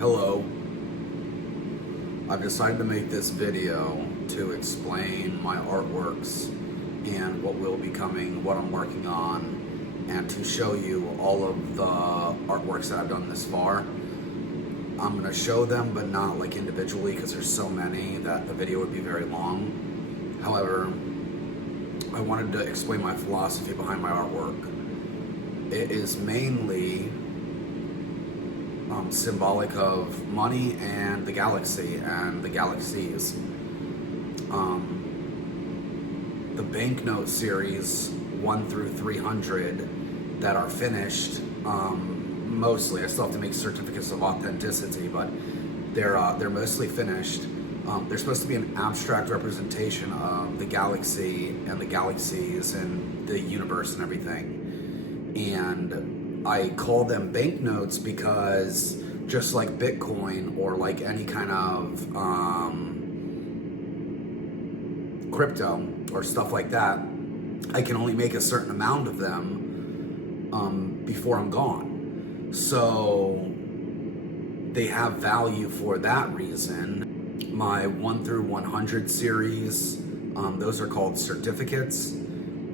Hello. I've decided to make this video to explain my artworks and what will be coming, what I'm working on, and to show you all of the artworks that I've done this far. I'm going to show them, but not like individually because there's so many that the video would be very long. However, I wanted to explain my philosophy behind my artwork. It is mainly symbolic of money and the galaxy and the galaxies. The banknote series 1 through 300 that are finished, mostly. I still have to make certificates of authenticity, but they're mostly finished. They're supposed to be an abstract representation of the galaxy and the galaxies and the universe and everything. And I call them banknotes because just like Bitcoin or like any kind of crypto or stuff like that, I can only make a certain amount of them before I'm gone. So they have value for that reason. My 1 through 100 series, those are called certificates.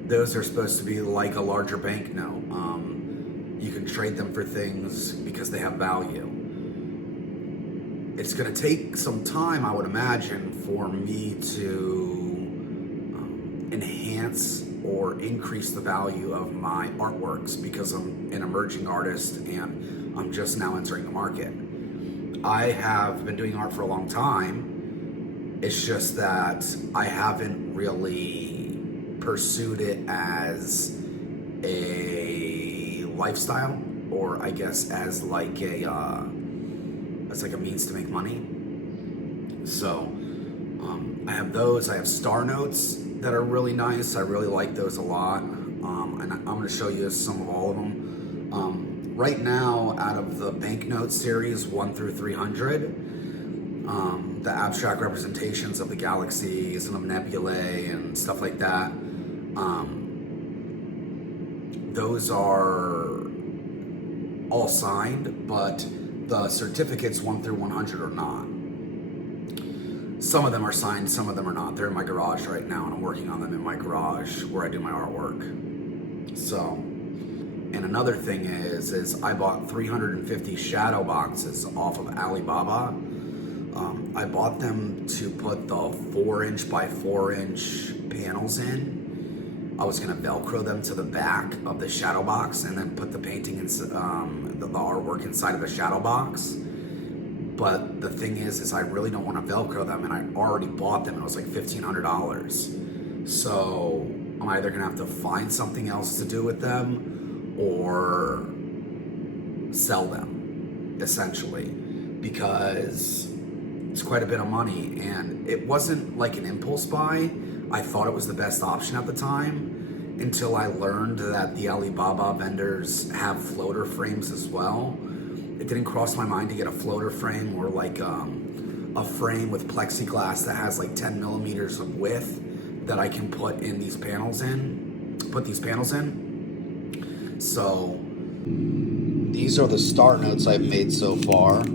Those are supposed to be like a larger banknote. You can trade them for things because they have value. It's going to take some time, I would imagine, for me to enhance or increase the value of my artworks because I'm an emerging artist and I'm just now entering the market. I have been doing art for a long time. It's just that I haven't really pursued it as a lifestyle, or I guess as like a means to make money. So I have those. I have star notes that are really nice. I really like those a lot, and I'm going to show you some of all of them. Right now, out of the banknote series 1 through 300, the abstract representations of the galaxies and of nebulae and stuff like that, those are all signed, but the certificates 1 through 100 are not. Some of them are signed, some of them are not. They're in my garage right now, and I'm working on them in my garage where I do my artwork. So, and another thing is I bought 350 shadow boxes off of Alibaba. I bought them to put the 4" by 4" panels in. I was gonna Velcro them to the back of the shadow box and then put the painting and the artwork inside of the shadow box. But the thing is I really don't want to Velcro them, and I already bought them. It was like $1,500. So I'm either gonna have to find something else to do with them or sell them, essentially, because it's quite a bit of money. And it wasn't like an impulse buy. I thought it was the best option at the time until I learned that the Alibaba vendors have floater frames as well. It didn't cross my mind to get a floater frame or like a frame with plexiglass that has like 10 millimeters of width that I can put these panels in. So these are the star notes I've made so far.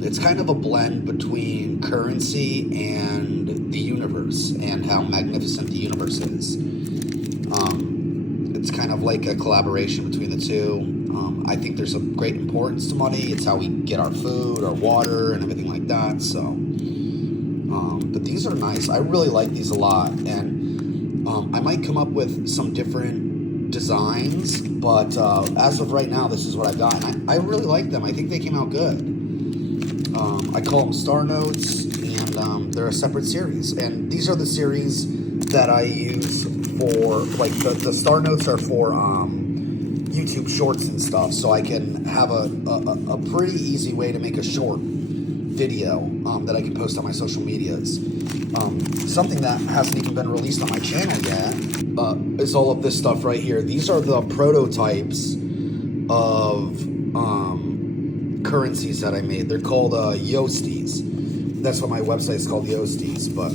It's kind of a blend between currency and the universe and how magnificent the universe is. It's kind of like a collaboration between the two. I think there's a great importance to money. It's how we get our food, our water, and everything like that. So, but these are nice. I really like these a lot, and I might come up with some different designs, but as of right now, this is what I've got. And I really like them. I think they came out good. I call them star notes, and they're a separate series. And these are the series that I use for, like, the star notes are for YouTube shorts and stuff, so I can have a pretty easy way to make a short video that I can post on my social medias. Something that hasn't even been released on my channel yet is all of this stuff right here. These are the prototypes of currencies that I made. They're called Yosties. That's what my website is called, Yosties, but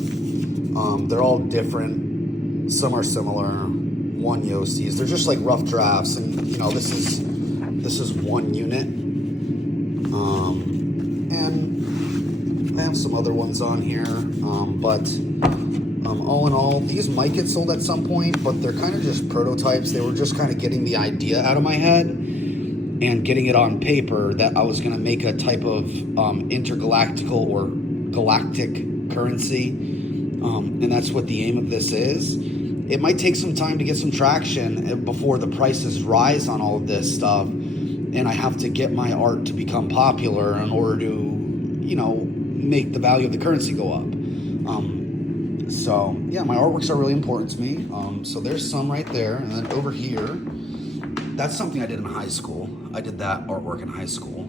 they're all different. Some are similar. One Yosties. They're just like rough drafts, and you know, this is one unit. have some other ones on here, but all in all, these might get sold at some point, but they're kind of just prototypes. They were just kind of getting the idea out of my head and getting it on paper that I was going to make a type of intergalactical or galactic currency, and that's what the aim of this is. It might take some time to get some traction before the prices rise on all of this stuff, and I have to get my art to become popular in order to, you know, make the value of the currency go up. So yeah, my artworks are really important to me. So there's some right there, and then over here, that's something I did in high school. I did that artwork in high school.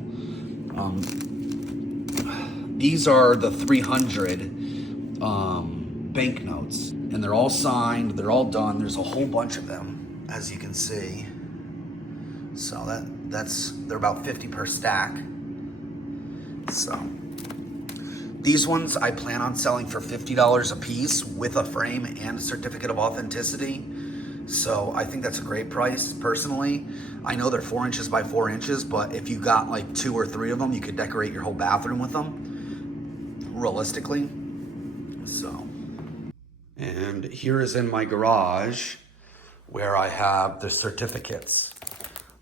These are the 300 banknotes, and they're all signed, they're all done. There's a whole bunch of them, as you can see. So they're about 50 per stack. So these ones I plan on selling for $50 a piece with a frame and a certificate of authenticity. So I think that's a great price, personally. I know they're 4 inches by 4 inches, but if you got like 2 or 3 of them, you could decorate your whole bathroom with them, realistically. So, and here is in my garage where I have the certificates.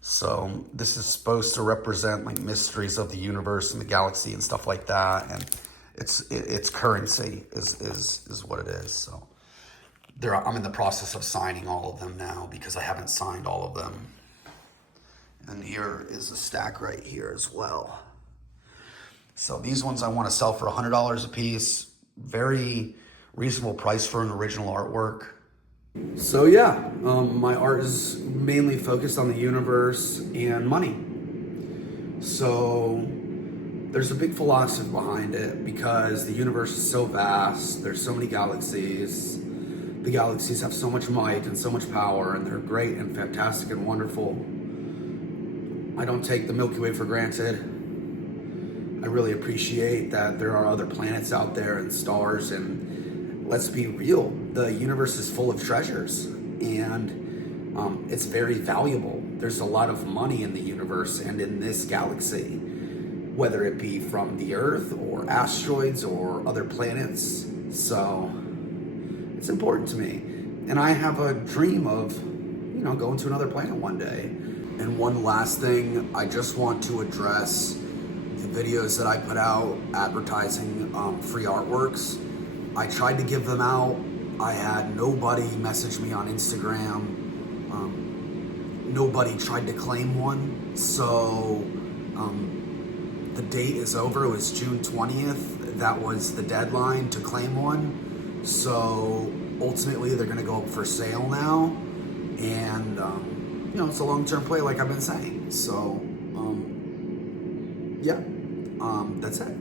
So this is supposed to represent like mysteries of the universe and the galaxy and stuff like that. And it's currency is what it is. So I'm in the process of signing all of them now because I haven't signed all of them. And here is a stack right here as well. So these ones I want to sell for $100 a piece. Very reasonable price for an original artwork. So yeah, my art is mainly focused on the universe and money. So there's a big philosophy behind it because the universe is so vast. There's so many galaxies. The galaxies have so much might and so much power, and they're great and fantastic and wonderful. I don't take the Milky Way for granted. I really appreciate that there are other planets out there and stars, and let's be real, the universe is full of treasures, and it's very valuable. There's a lot of money in the universe and in this galaxy, whether it be from the Earth or asteroids or other planets. So it's important to me. And I have a dream of, you know, going to another planet one day. And one last thing, I just want to address the videos that I put out advertising free artworks. I tried to give them out. I had nobody message me on Instagram. Nobody tried to claim one. So the date is over. It was June 20th. That was the deadline to claim one. So ultimately they're gonna go up for sale now. And you know, it's a long-term play like I've been saying. So yeah, that's it.